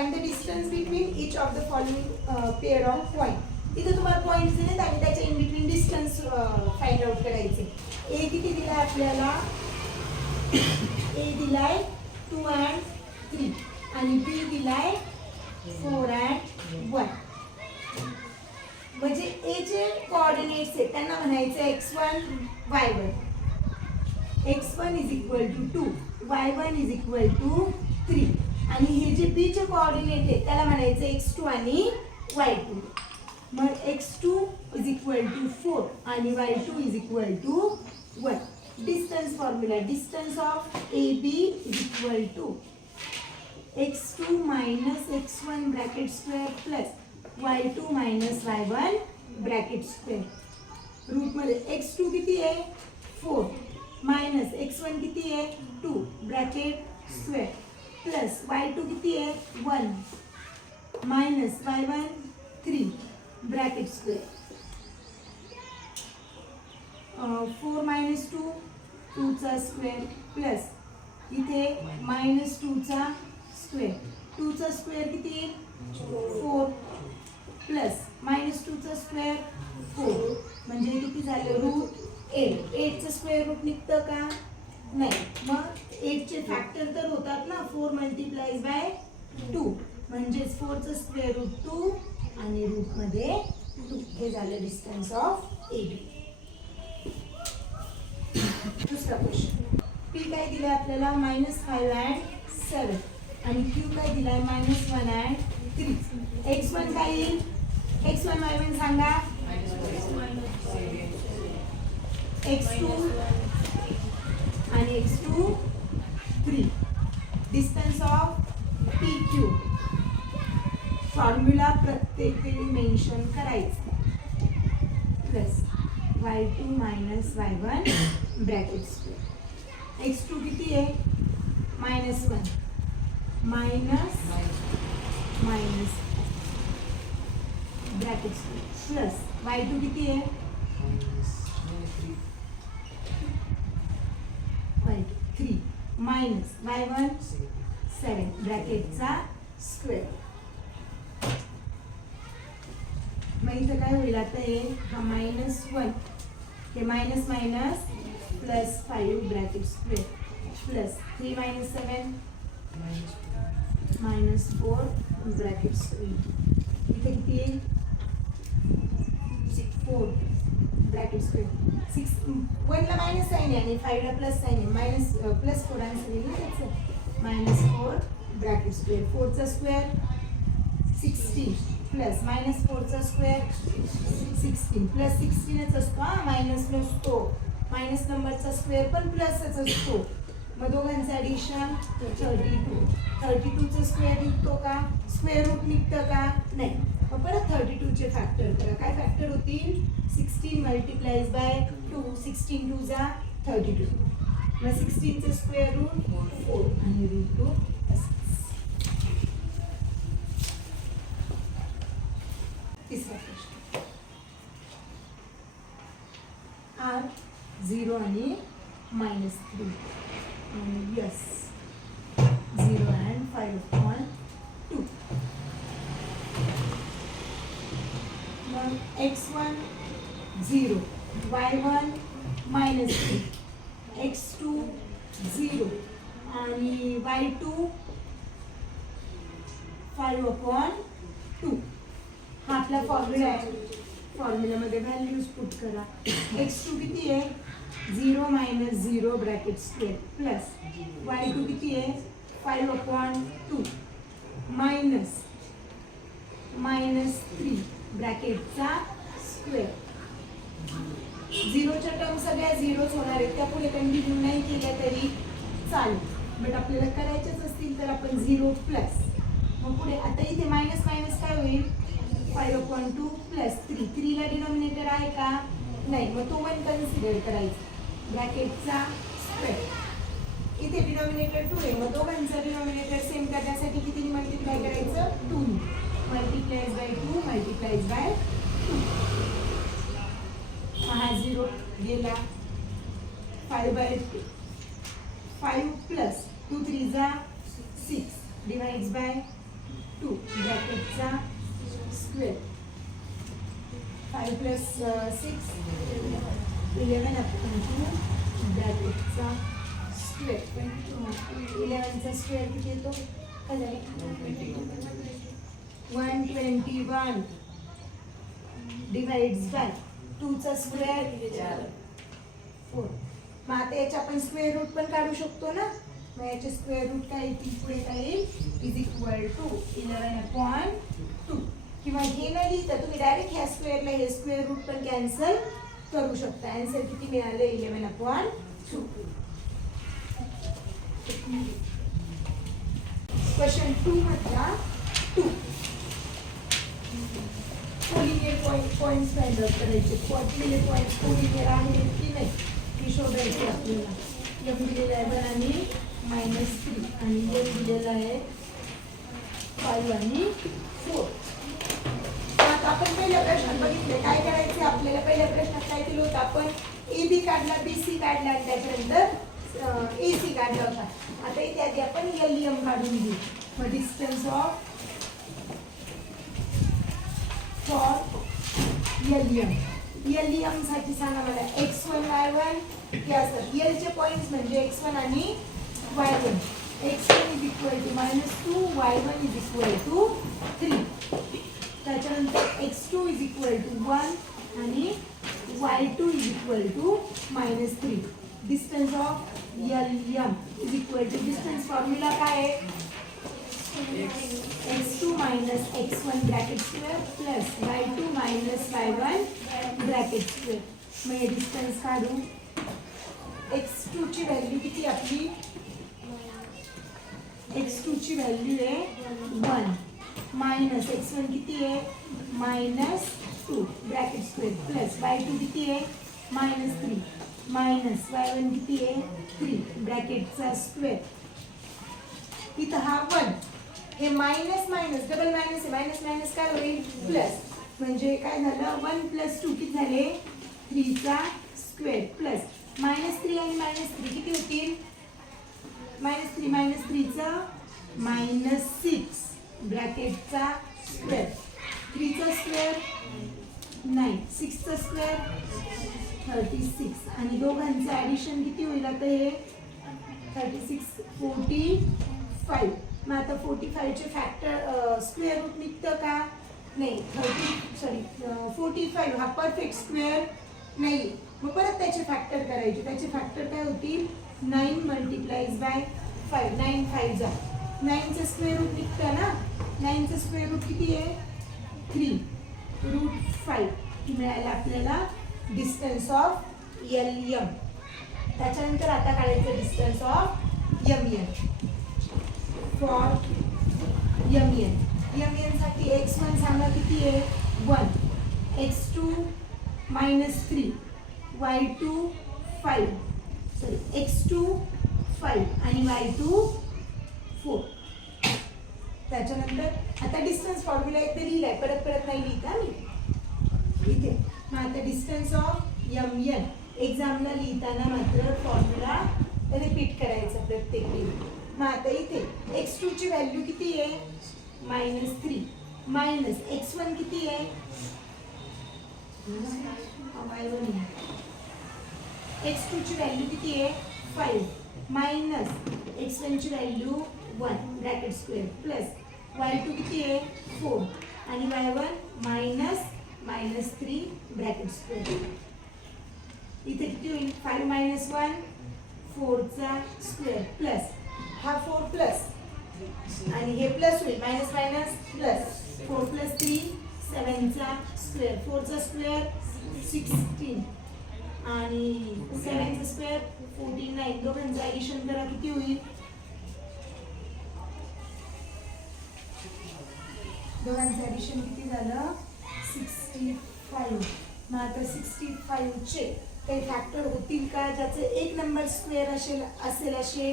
Find the distance between each of the following pair of point. इथे तुम्हाला points दिलेत आणि त्याच्या in between distance find out करायचे. ए किती दिलाय आपल्याला? ए दिलाय 2 and 3 आणि बी दिलाय 4 and 1. म्हणजे ए चे कोऑर्डिनेट्स आहेत त्यांना म्हणायचं x1 y1. x1 is equal to 2, y1 is equal to 3 आणि हे जे बी चे कोऑर्डिनेट आहेत त्याला म्हणायचं x2 आणि y2. मग x2 इज इक्वल टू 4 आणि y2 is equal to 1. Distance formula, distance of AB is equal to x2 minus x1 bracket square plus y2 minus y1 bracket square. Root मध्ये x2 किती आहे? 4 minus x1 किती आहे? 2 bracket square plus y2 किती आहे? 1 minus y1 3 bracket square. 4 minus 2 2 चा square plus इथे minus 2 चा स्क्वेअर. 2 चा स्क्वेअर किती येईल? 4 प्लस -2 चा स्क्वेअर 4 म्हणजे किती झालं? रूट 8. 8 चं स्क्वेअर रूट निघतं का? नाही. मग 8 चे फॅक्टर तर होतात ना. 4 मल्टिप्लाइज बाय 2 म्हणजेच 4 चं स्क्वेअर रूट 2 आणि रूट मध्ये 2. हे झालं डिस्टन्स ऑफ AB. दुसरा क्वेश्चन. P काय दिलाय आपल्याला? -5 and 7 आणि Q काय दिलाय? -1 and 3. x1 काय येईल? x1 y1 सांगा. x2 आणि x2 3. Distance of PQ formula प्रत्येक वेळी मेन्शन करायचं. Plus y2 minus y1 bracket square. x2 किती आहे? -1 minus minus bracket square plus y2 किती आहे? y2 3 minus y1 7 ब्रॅकेटचा square. मग इथं काय होईल आता? हे हा -1 हे minus minus plus 5 bracket square plus 3 minus 7 -4 bracket square. इथे किती येईल? 4 ब्रॅकेट स्क्वेअर. 6 1 ला मायनस साइन आहे आणि 5 ला प्लस साइन आहे. मायनस प्लस 4 आन्सर येईल ना त्याचं. -4 ब्रॅकेट स्क्वेअर. 4 चा स्क्वेअर 16 प्लस -4 चा स्क्वेअर 16 प्लस 16च असतो. हा मायनस नसतो. मायनस नंबरचा स्क्वेअर पण प्लसच असतो. मग दोघांचं ॲडिशन 32. 32 चा स्क्वेअर निघतो का? स्क्वेअर रूट निघतं का? नाही. मग परत 32 चे फॅक्टर करा. काय फॅक्टर होतील? 16 मल्टिप्लाइज बाय 2. 16 2 जा 32. मग 16 चं स्क्वेअर रूट 4 आणि रूट 2. तिसरा प्रश्न. R 0 आणि -3 आणि S 0 and 5/2. मग x1 0 y1 -3 x2 0 आणि y2 5/2. हा आपला फॉर्म्युला आहे. फॉर्म्युलामध्ये व्हॅल्यूज पुट करा. x2 किती आहे? 0 - 0 ब्रॅकेट स्क्वेअर प्लस y2 किती आहे? 5/2 मायनस -3 ब्रॅकेटचा स्क्वेअर. 0च्या टर्म सगळ्या 0च होणार आहेत. त्या पुढे कंटिन्यू नाही केल्या तरी चालेल. बट आपल्याला करायचेच असतील तर आपण 0 प्लस. मग पुढे आता इथे मायनस मायनस काय होईल? 5/2 प्लस 3. 3 ला डिनॉमिनेटर आहे का? नाही. मग तो 1 कन्सिडर करायचा. ब्रॅकेटचा स्क्वेअर. इथे डिनॉमिनेटर 2 आहे. मग दोघांचा डिनॉमिनेटर सेम करण्यासाठी किती मल्टिप्लाय करायचं? 2. Multiplies by 2 multiplies by 2. हा 0 गेला. 5/2 5 प्लस 2 3 जा 6 डिवाइड्स बाय 2 ब्रॅकेटचा स्क्वेअर 5 प्लस 6 11 अपॉन 2 ब्रॅकेटचा स्क्वेअर 11चा स्क्वेअर किती येतो काय झाले 121 डिवाइड्स बाय 2 चा स्क्वेअर 4. मग आता याचे आपण स्क्वेअर रूट पण काढू शकतो ना. मग याचे स्क्वेअर रूट काय येतील पुढे काय येईल इज इक्वल टू 11 अपॉन 2 किंवा हे न लिहिता तुम्ही डायरेक्ट ह्या स्क्वेअरला हे स्क्वेअर रूट पण कॅन्सल करू शकता. आन्सर किती मिळालं 11 अपॉन 2. क्वेश्चन 2 मधला 2 कोलिनियर पॉइंट्स फाइंड आउट करायचे. कोलिनियर पॉइंट्स कोलिनियर आहे की नाही ते शोधायचे आपल्याला. एम दिलेला आहे 1 आणि -3 आणि एम दिलेला आहे 5 आणि 4. आता आपण पहिल्या प्रश्नात बघितले काय करायचे आपल्याला. पहिल्या प्रश्नात काय केलं होतं आपण ए बी काढला बी सी काढला आणि त्याच्यानंतर ए सी काढला होता. आता इथे आधी आपण एल एम काढून घेऊ. मग distance of for L M. L M साठी सांगा मला x1 y1 हे असतात. एल चे पॉइंट्स म्हणजे x1 आणि y1. x1 is equal to -2 y1 is equal to 3. त्याच्यानंतर x2 इज इक्वल टू 1 आणि y2 is equal to -3. Distance of L M is equal to distance formula काय आहे x2 minus x1 bracket square plus y2 minus y1 bracket square. मग हे distance काढू. x2 ची value किती आपली x2 ची व्हॅल्यू आहे 1 मायनस x1 किती आहे -2 ब्रॅकेट स्क्वेअर प्लस y2 किती आहे -3 मायनस y1 किती आहे 3 ब्रॅकेटचा स्क्वेअर. इथं हा 1 हे मायनस मायनस डबल मायनस आहे. मायनस मायनस काय होईल प्लस. म्हणजे काय झालं 1 + 2 किती झाले 3 चा स्क्वेअर प्लस -3 आणि -3 किती होतील -3 -3 चा -6 ब्रॅकेटचा स्क्वेअर. 3 चा स्क्वेअर 9 6 चा स्क्वेअर 36 आणि दोघांचं ॲडिशन किती होईल आता हे 36 45. मग आता 45 चे फॅक्टर स्क्वेअर रूट निघतं का नाही 45 हा परफेक्ट स्क्वेअर नाही. मग परत त्याचे फॅक्टर करायचे. त्याचे फॅक्टर काय होतील 9 × 5 9 5 जा 9 चं स्क्वेअर रूट निघतं ना. 9 चं स्क्वेअर रूट किती आहे 3√5 मिळालं आपल्याला डिस्टन्स ऑफ एल एम. त्याच्यानंतर आता काढायचं distance of M N. For M N. M N साठी x1 सांगा किती आहे 1 x2 -3 y2 5 सॉरी x2 5 आणि y2 4. त्याच्यानंतर आता डिस्टन्स फॉर्म्युला एकदा लिहिलाय परत परत नाही लिहिता मी इथे. मग आता डिस्टन्स ऑफ एम एन एक्झामला लिहिताना मात्र फॉर्म्युला रिपीट करायचा प्रत्येक वेळी. मग आता इथे x2 ची व्हॅल्यू किती आहे -3 मायनस x1 किती आहे y1. x2 ची व्हॅल्यू किती आहे 5 मायनस x1 ची value 1 bracket square plus y2 किती आहे 4 आणि y1 -3 ब्रॅकेट स्क्वेअर. इथे किती होईल 5 - 1 4 चा स्क्वेअर प्लस हा 4 प्लस आणि हे प्लस होईल मायनस मायनस प्लस 4 + 3 7 चा स्क्वेअर 4 चा स्क्वेअर 16 आणि 7 चा स्क्वेअर 49. दोघांचं ॲडिशन करा किती होईल दोघांचं ॲडिशन किती झालं 65. मग आता 65 चे काही फॅक्टर होतील का ज्याचे एक नंबर स्क्वेअर असेल असे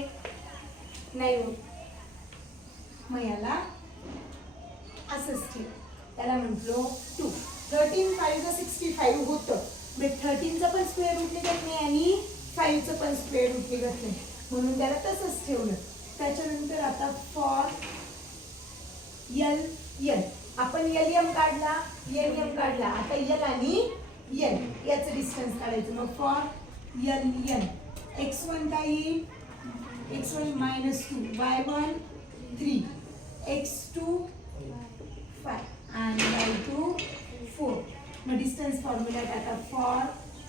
नाही होत. मग याला असंच ठेव. त्याला म्हटलो 2 13 5 65 होतं. मग 13 चा पण स्क्वेअर रूट निघत नाही आणि 5 चा पण स्क्वेअर रूट निघत नाही म्हणून त्याला तसंच ठेवलं. त्याच्यानंतर आता फॉर यल यल आपण यल एम काढला, यल एम काढला. आता यल आणि यल याचं डिस्टन्स काढायचं. मग फॉर यल यल x1 काय येईल, x1 -2, y1 3, x2 5 आणि y2 4. मग डिस्टन्स फॉर्म्युला टाका. For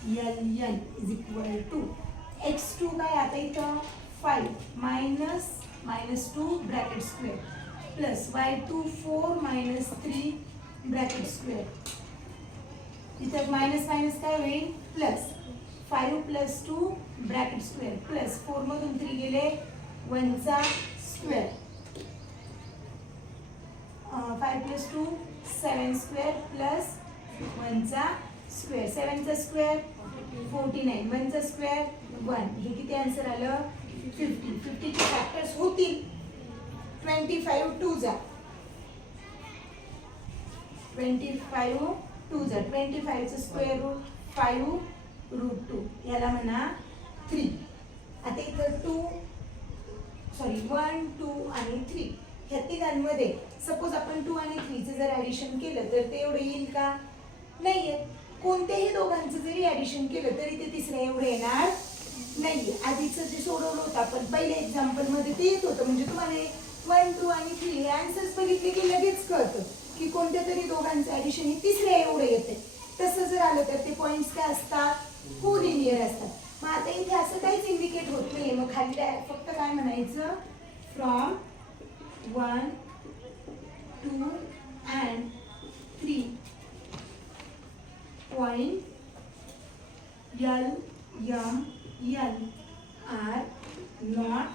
L N is equal to x2 काय आता इथं 5 -2 bracket square plus y2 4 -3 bracket square. इथं मायनस मायनस काय होईल प्लस 5 + 2 ब्रॅकेट स्क्वेअर प्लस 4 मधून 3 गेले 1 चा स्क्वेअर. 5 + 2 7 स्क्वेअर प्लस 1 चा स्क्वेअर. 7 चा स्क्वेअर 49, 1 चा स्क्वेअर 1. हे किती आन्सर आलं 50. 50 चे फॅक्टर्स होतील 25 2 जा 25 2 जा 25 चं स्क्वेअर रूट 5 √2 याला म्हणा 3. आता इथं 1 2 आणि 3 ह्या तिघांमध्ये सपोज आपण 2 आणि 3 चं जर ऍडिशन केलं तर ते एवढं येईल का, नाही येत. कोणत्याही दोघांचं जरी ऍडिशन केलं तरी ते तिसऱ्या एवढं येणार नाहीये. आधीचं जे सोडवलं होतं आपण पहिल्या एक्झाम्पल मध्ये ते येत होतं. म्हणजे तुम्हाला 1 2 आणि 3 हे आन्सर्स बघितले की लगेच कळतं की कोणत्या तरी दोघांचं ऍडिशन हे तिसऱ्या एवढं येते. तसं जर आलं तर ते पॉइंट्स काय असतात, कोलिनियर असतात. मग आता इथे असं काहीच इंडिकेट होत नाहीये. मग खाली फक्त काय म्हणायचं, from 1 2 and 3 point L, M, N are not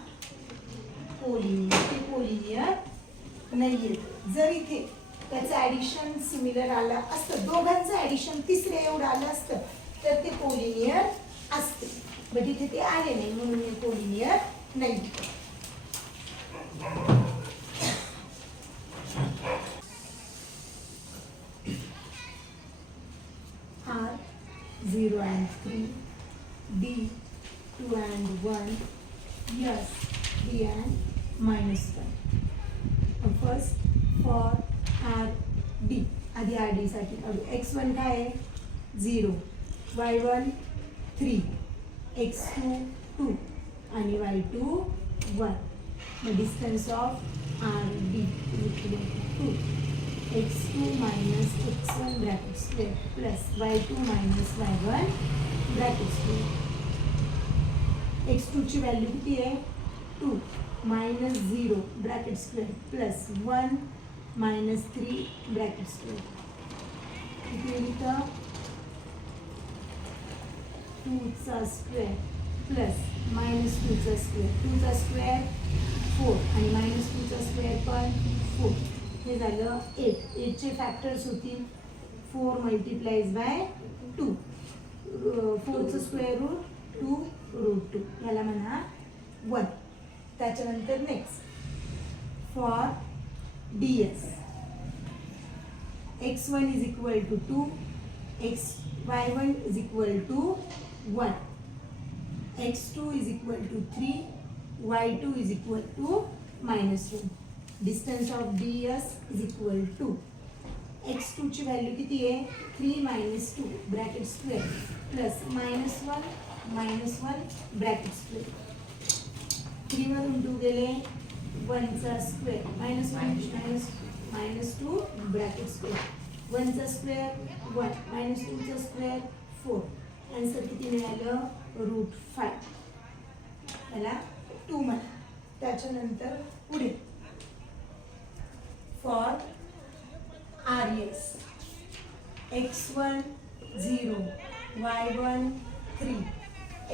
collinear. ते कोलिनियर नाहीये. जर इथे त्याचं ऍडिशन सिमिलर आलं असतं, दोघांचं ऍडिशन तिसऱ्या एवढं आलं असतं तर ते कोलिनियर असते. बट इथे ते आले नाही म्हणून हे कोलिनियर नाही. R 0 and 3, D 2 and 1, S D and -1. First for R D आधी R D साठी काढू. x1 काय आहे 0, y1 3, x2 2 आणि y2 1. मग distance of R D is equal to x2 - x1 bracket square plus y2 - y1 bracket square. x2 ची value किती आहे 2 -0 bracket square plus 1 -3 bracket square. किती येईल इथं 2 चा स्क्वेअर प्लस -2 चा स्क्वेअर. 2 चा स्क्वेअर 4 आणि -2 चा स्क्वेअर पण 4. हे झालं 8. 8 चे फॅक्टर्स होतील 4 × 2. 4 चं स्क्वेअर रूट 2 √2 याला म्हणा 1. त्याच्यानंतर next for DS x1 is equal to 2, y1 is equal to 1, x2 is equal to 3, y2 is equal to -1. Distance of DS is equal to x2 ची व्हॅल्यू किती आहे 3 - 2 bracket square plus -1 bracket square. 3 मधून 2 गेले 1 चा square -2 bracket square. 1 चा square 1 -2 चा square 4. Answer किती मिळालं √5. याला 2 म्हणा. त्याच्यानंतर पुढे for RS x1 0, y1 3,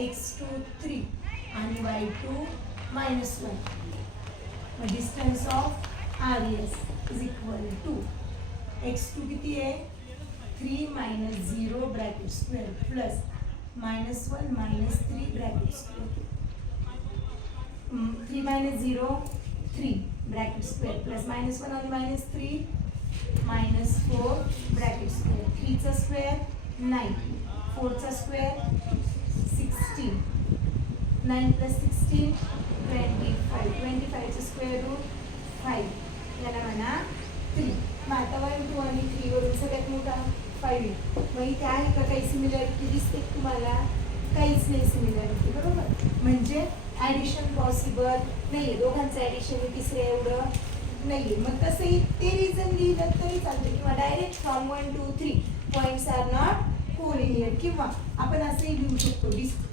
x2 3 आणि y2 -1. मग distance of RS is equal to x2 किती आहे 3 - 0 bracket square plus -1 -3 bracket square. 3 - 0 3 bracket square plus -1 आणि -3 -4 ब्रॅकेट स्क्वेअर. 3 चा स्क्वेअर 9, 4 चा स्क्वेअर 16, 9 + 16 25. 25 चा स्क्वेअर रूट 5 याला म्हणा 5. मग इथे आहे का काही सिमिलॅरिटी दिसते तुम्हाला? काहीच नाही सिमिलॅरिटी, बरोबर. म्हणजे ॲडिशन पॉसिबल नाही, दोघांचं ॲडिशन तिसऱ्या एवढं नाही. मग तसंही ते रिझन लिहिलं तरी चालतं, किंवा direct from 1 to 3 points are not collinear. किंवा आपण असंही लिहू शकतो,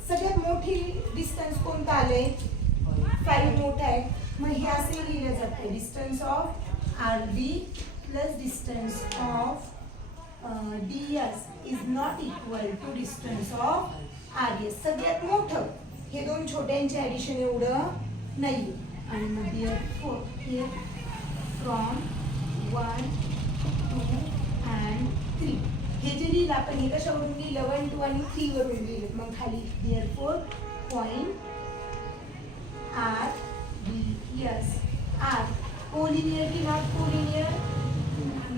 सगळ्यात मोठी डिस्टन्स कोणतं आलंय? 5 मोठा आहे. मग हे असे लिहिलं जातं, distance of R B plus distance of D S is not equal to distance of R S. सगळ्यात मोठं हे दोन छोट्यांचे ॲडिशन एवढं नाही. आणि मग therefore हे फ्रॉम 1 2 and 3 हे जे लिहिलं आपण हे कशावरून लिहिलं? 1 2 आणि 3 वरून लिहिलं. मग खाली therefore point R B S are collinear की नॉट कोलिनियर?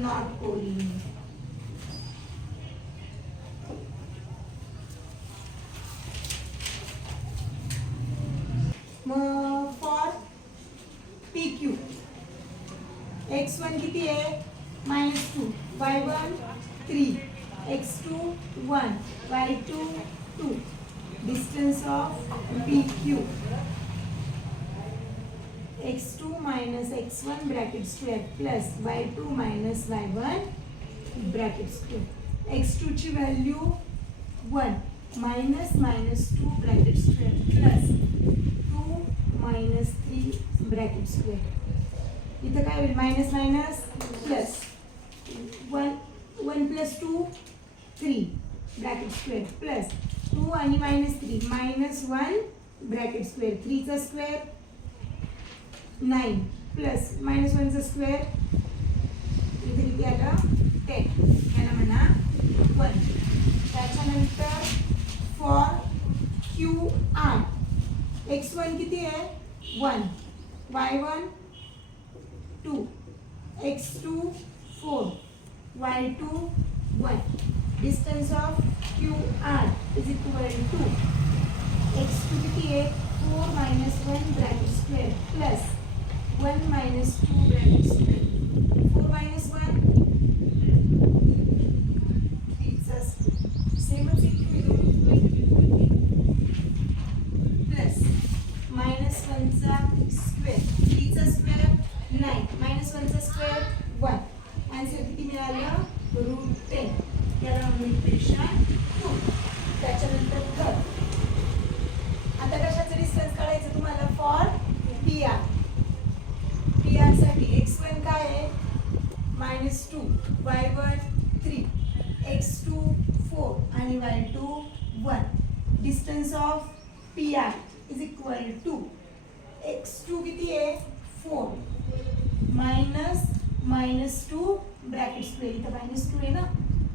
Not collinear. मग फॉर पी क्यू x1 किती आहे? -2, y1 3, x2 1, y2 2. Distance of P Q x2 minus x1 bracket square plus y2 minus y1 bracket square. x2 ची value 1 minus -2 bracket square plus 2 minus 3 bracket square. इथं काय होईल? Minus minus plus 1 plus 2 3 bracket square plus 2 आणि -3 -1 bracket square. 3 चा square 9 plus -1 चा square इथे किती आलं? 10. याला म्हणा 1. त्याच्यानंतर फॉर क्यू आर x1 किती आहे? 1, y1 2, x2 4, y2 1. Distance of Q R is equal to x2 किती आहे? 4 - 1 bracket square plus 1 - 2 bracket square. 4 - 1 3चा सेमच प्लस -1 चा स्क्वेअर. 3चा स्क्वेअर 9 -1 चा स्क्वेअर 1. आन्सर किती मिळालं? √10. याला म्हणून इक्वेशन 2. त्याच्यानंतर थर्ड. आता कशाचं डिस्टन्स काढायचं तुम्हाला? For P R. P R साठी x1 काय आहे? -2, y1 3, x2 4 आणि y2 1. Distance of P R is equal to x2 किती आहे? 4 -2 ब्रॅकेट स्क्वेअर. इथं -2 आहे ना,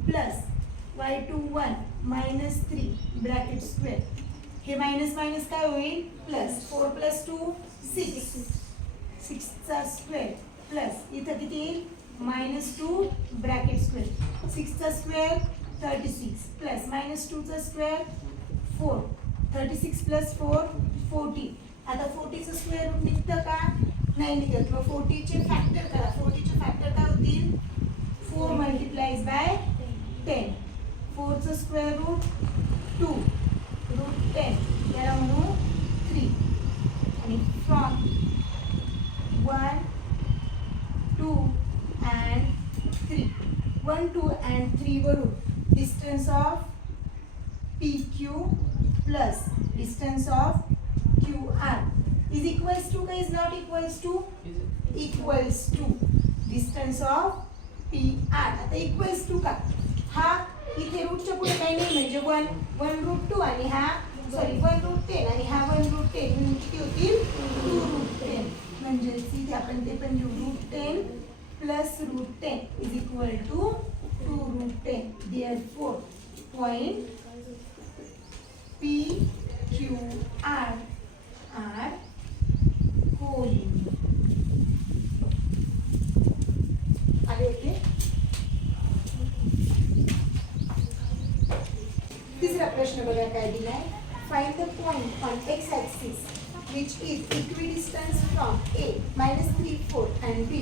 प्लस y2 1 -3 ब्रॅकेट स्क्वेअर. हे मायनस मायनस काय होईल? प्लस 4 + 2 6. 6चा स्क्वेअर प्लस इथं किती येईल? -2 ब्रॅकेट स्क्वेअर. 6चा स्क्वेअर 36 प्लस -2चा स्क्वेअर 4. 36 + 4 40. आता 40चं स्क्वेअर रूट निघतं का? नाही निघत. मग 40चे फॅक्टर करा. 40चे फॅक्टर काय होतील? 4 × 10. 4चं स्क्वेअर रूट 2 √10. याला म्हणू 3. आणि फ्रॉम 1 2 and 3 1 2 and 3 वरून distance of P Q plus distance of Q R is equals to का is not equals to? Equals to distance of P R. आता इक्वल्स टू का? हा इथे रूटच्या पुढे काही नाही, म्हणजे 1 √2 आणि हा 1 √10 आणि हा 1 √10 म्हणून किती होतील? 2 √10. म्हणजे इथे आपण ते पण लिहू √10 plus √10 is equal to 2 √10. Therefore point P Q R are collinear. आले होते? तिसरा प्रश्न बघा काय दिलाय. Find the point on x axis which is equidistant from A -3 4 and B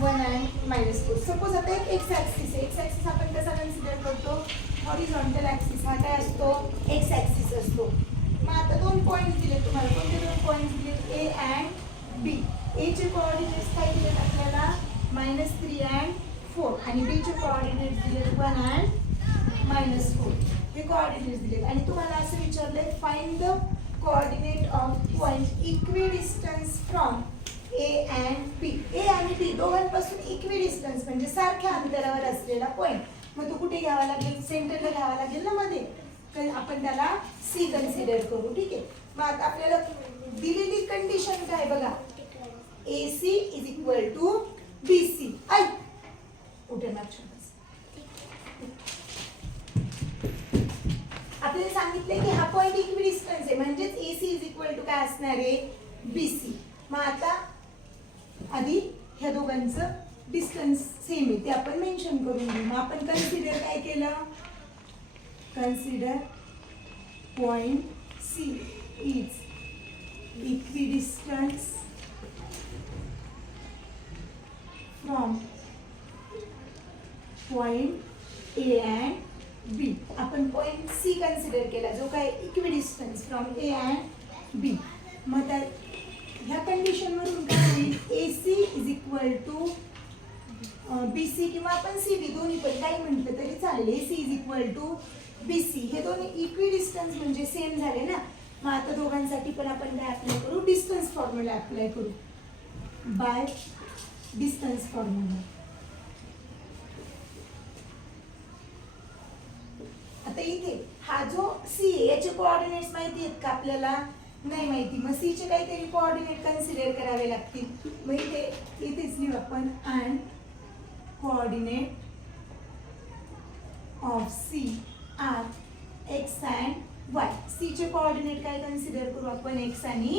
1 and -4. Suppose आता एक एक्स ॲक्सिस आहे. एक्स ॲक्सिस आपण कसा कन्सिडर करतो? हॉरिझॉन्टल ॲक्सिस हा काय असतो? एक्स ॲक्सिस असतो. मग आता दोन पॉईंट्स दिले तुम्हाला. कोणते दोन पॉईंट्स दिले? ए अँड बी. ए चे कोऑर्डिनेट्स काय दिलेत आपल्याला? -3 and 4 आणि बी चे कोऑर्डिनेट्स दिलेत 1 and -4. हे कोऑर्डिनेट्स दिलेत आणि तुम्हाला असं विचारलंय find the coordinate of point equidistance from A and B. A आणि बी दोघांपासून इक्विडिस्टन्स म्हणजे सारख्या अंतरावर असलेला पॉइंट. मग तो कुठे घ्यावा लागेल? सेंटरला घ्यावा लागेल ना मध्ये. तर आपण त्याला सी कन्सिडर करू. ठीक आहे. मग आता आपल्याला दिलेली कंडिशन काय बघा? AC is equal to BC. ऐक कुठे आपल्याला सांगितले की हा पॉइंट इक्विडिस्टन्स आहे म्हणजेच AC इज इक्वल टू काय असणार आहे? BC. मग आता आधी ह्या दोघांचं डिस्टन्स सेम आहे ते आपण मेन्शन करून घेऊ. मग आपण कन्सिडर काय केलं? Consider point C is equidistance from point A and B. आपण पॉइंट C कन्सिडर केला जो काय equidistance from A and B. मग त्या ह्या कंडिशनवरून काय होईल? AC is equal to BC किंवा आपण CB दोन्ही पण काही म्हटलं तरी चालेल. AC is equal to BC. हे दोन्ही इक्विडिस्टन्स म्हणजे सेम झाले ना. मग आता दोघांसाठी पण आपण काय अप्लाय करू? डिस्टन्स फॉर्म्युला अप्लाय करू. By distance formula. आता इथे हा जो C आहे याचे कोऑर्डिनेट्स माहिती आहेत का आपल्याला? नाही माहिती. मग C चे काहीतरी कोऑर्डिनेट कन्सिडर करावे लागतील. मग इथेच लिहू आपण and coordinate of C are x and y. C चे कोऑर्डिनेट काय कन्सिडर करू आपण? x आणि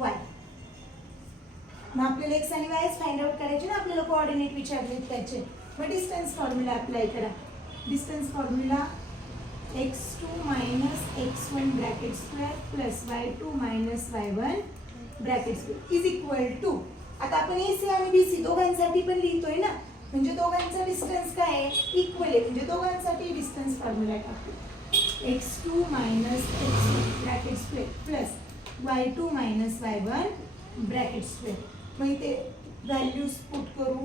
y. मग आपल्याला x आणि y फाइंड आउट करायचे ना. आपल्याला कोऑर्डिनेट विचारले त्याचे. मग डिस्टन्स फॉर्म्युला अप्लाय करा. Distance formula x2 minus x1 bracket square plus y2 minus y1 bracket square is equal to. आता आपण AC आणि BC दोघांसाठी पण लिहितोय ना. म्हणजे दोघांचा डिस्टन्स काय आहे? इक्वल आहे. म्हणजे दोघांसाठी डिस्टन्स फॉर्म्युला टाकू. x2 minus x1 bracket square plus y2 minus y1 bracket square. मग इथे व्हॅल्यूज पुट करू.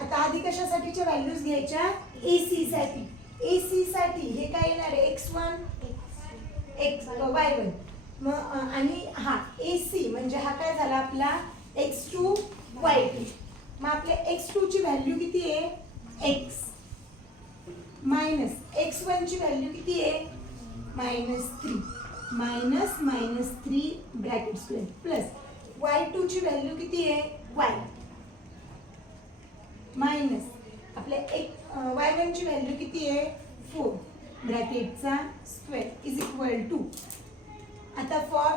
आता आधी कशासाठीच्या व्हॅल्यूज घ्यायच्या? AC साठी. AC साठी हे काय येणार आहे? x1 y1. मग आणि हा AC म्हणजे हा काय झाला आपला? x2 y2. मग आपल्या x2 ची व्हॅल्यू किती आहे? x मायनस x1 ची व्हॅल्यू किती आहे? -3 -3 ब्रॅकेट स्क्वेअर प्लस y2 ची व्हॅल्यू किती आहे? y मायनस आपल्या y1 ची व्हॅल्यू किती आहे? 4 ब्रॅकेटचा स्क्वेअर इज इक्वल टू. आता फॉर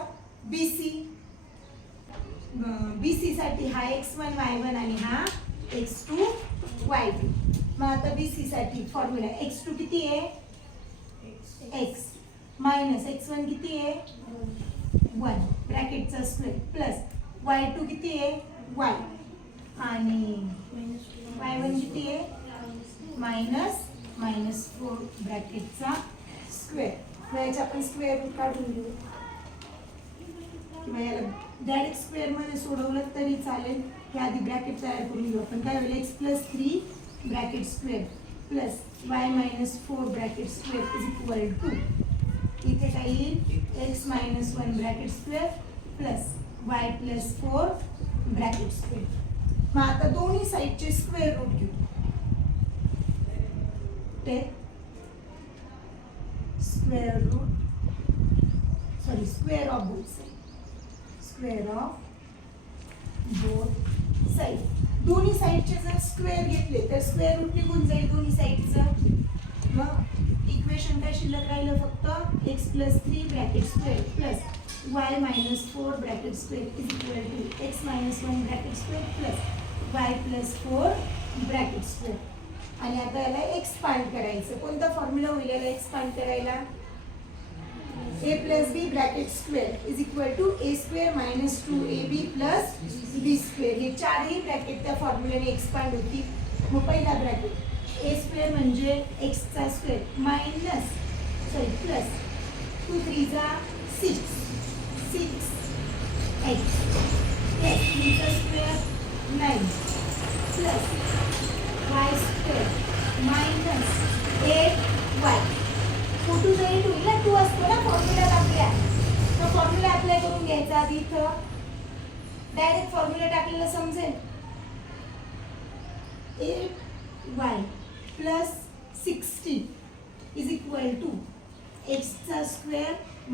BC साठी हा x1 y1 आणि हा x2 y2. मग आता BC साठी फॉर्म्युला x2 किती आहे? x मायनस x1 किती आहे? 1 ब्रॅकेटचा स्क्वेअर प्लस y2 किती आहे? y आणि y1 किती आहे? -4 ब्रॅकेटचा स्क्वेअर. याचा आपण स्क्वेअर रूट काढून घेऊ किंवा याला डायरेक्ट स्क्वेअर मध्ये सोडवलं तरी चालेल. हे आधी ब्रॅकेट तयार करून घेऊ आपण. काय होईल? x+3 bracket square plus y-4 bracket square is equal to. इथे काय येईल? x-1 bracket square plus y+4 bracket square. मग आता दोन्ही साइडचे स्क्वेअर रूट घेऊ. Square of both side. Square of both side. दोन्ही साइडचे जर स्क्वेअर घेतले तर स्क्वेअर रूट निघून जाईल दोन्ही साइडचं. मग इक्वेशन काय शिल्लक राहिलं? फक्त x+3 bracket square plus y-4 bracket square is equal to x-1 bracket square plus y+4 bracket square. आणि आता याला एक्सपांड करायचं. कोणता फॉर्म्युला होईल याला एक्सपांड करायला? a plus b bracket square is equal to a square minus 2ab plus b square. हे चारही ब्रॅकेट त्या फॉर्म्युल्याने एक्सपांड होती. मग पहिला ब्रॅकेट a स्क्वेअर म्हणजे एक्सचा स्क्वेअर मायनस प्लस 2 3 जा 6 6x प्लस 3 चा square 9 plus y square minus 8y. 4 to 8 होईल ना, 2 असतो ना फॉर्म्युला आपल्या. तर फॉर्म्युला अप्लाय करून घ्यायचा आधी. इथं डायरेक्ट फॉर्म्युला टाकलेला समजेल. 8y plus 60 is equal to एक्सचा square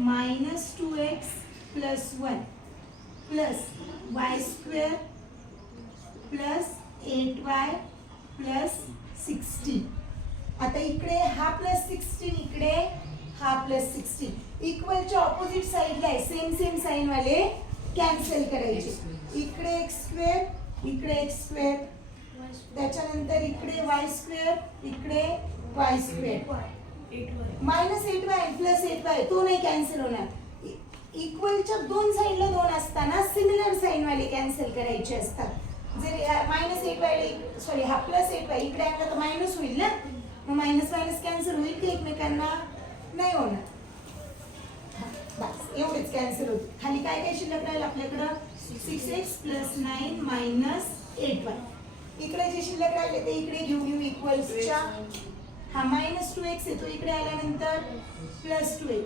minus 2x plus 1 plus y square plus 8y plus 60. आता इकडे हा प्लस 16, इकडे हा प्लस 16. इक्वलच्या ऑपोजिट साईडला आहे. सेम साईन वाले कॅन्सल करायचे. इकडे एक्स स्क्वेअर, इकडे एक्स स्क्वेअर, त्याच्यानंतर इकडे वाय स्क्वेअर, इकडे Y square minus 8y plus 8y. तो नाही कॅन्सल होणार. इक्वलच्या दोन साईडला 2 असताना सिमिलर साईन वाले कॅन्सल करायचे असतात. जर मायनस 8y सॉरी हा प्लस 8y इकडे आणला तर मायनस होईल ना. मग मायनस मायनस कॅन्सल होईल की एकमेकांना नाही होणार. बस एवढेच कॅन्सल होते. खाली काय काय शिल्लक राहील आपल्याकडं 6x प्लस 9 मायनस 8y. इकडे जे शिल्लक राहिले ते इकडे घेऊ इक्वल्सच्या. हा मायनस 2x येतो इकडे आल्यानंतर प्लस 2x.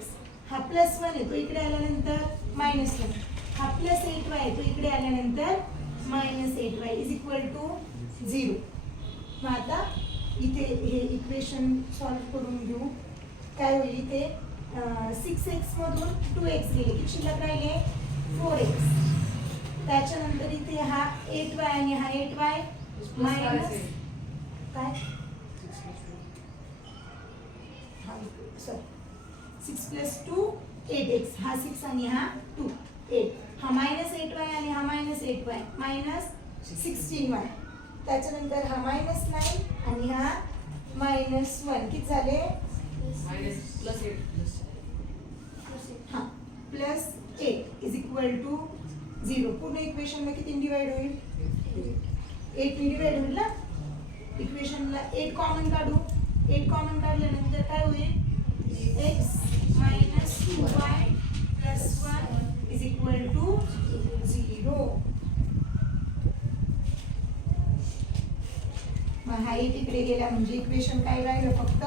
हा प्लस 1 येतो इकडे आल्यानंतर मायनस 1. हा प्लस 8y येतो इकडे आल्यानंतर minus 8y is equal to 0. मग आता इथे हे इक्वेशन सॉल्व करून घेऊ. काय होईल इथे 6x मधून 2x गेले की शिल्लक राहिले 4x. त्याच्यानंतर इथे हा 8y आणि हा 8y मायनस काय 6 प्लस 2 8x. हा 6 आणि हा 2 8. हा मायनस 8y आणि हा मायनस 8y मायनस 16y. त्याच्यानंतर हा मायनस 9 आणि हा मायनस 1 किती झाले प्लस 8 हा प्लस 8 इज इक्वल टू 0. पूर्ण इक्वेशनला किती डिवाइड होईल 8 ने डिवाइड होईल ना. इक्वेशनला 8 कॉमन काढू. 8 कॉमन काढल्यानंतर काय होईल x minus 2y plus 1 is equal to 0. मग हा 8 इकडे गेला म्हणजे इक्वेशन काय राहिलं फक्त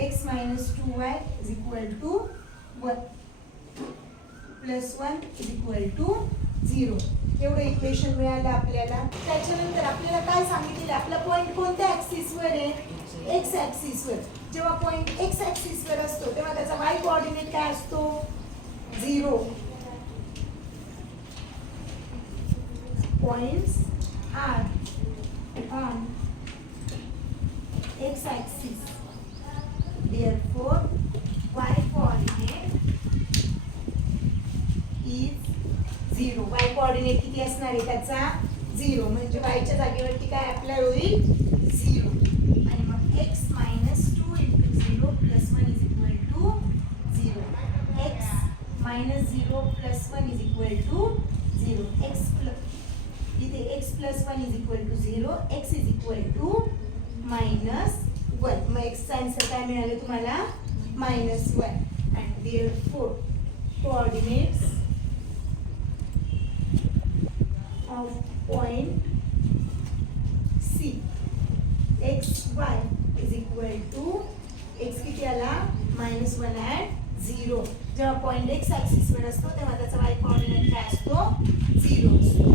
x minus 2y is equal to 1 plus 1 is equal to 0. एवढं इक्वेशन मिळालं आपल्याला. त्याच्यानंतर आपल्याला काय सांगितलं आपला पॉईंट कोणत्या ऍक्सिसवर आहे एक्स ऍक्सिसवर. जेव्हा पॉईंट एक्स ऍक्सिसवर असतो तेव्हा त्याचा वाय कोऑर्डिनेट काय असतो 0. Points are on x axis, therefore y coordinate is 0. y coordinate किती असणार आहे त्याचा 0. म्हणजे y च्या जागेवरती काय अप्लाय होईल 0. आणि मग x minus 2 into 0 plus 1 is equal to 0. x minus 0 plus 1 is equal to 0. x plus इथे x plus 1 is equal to 0. x is equal to minus 1. मग एक्सचा आन्सर काय मिळालं तुम्हाला minus 1. And therefore coordinates of point C X Y is equal to X किती आला minus 1 and 0. जेव्हा point x ऍक्सिसवर असतो तेव्हा त्याचा वाय कोऑर्डिनेट काय असतो 0 असतो.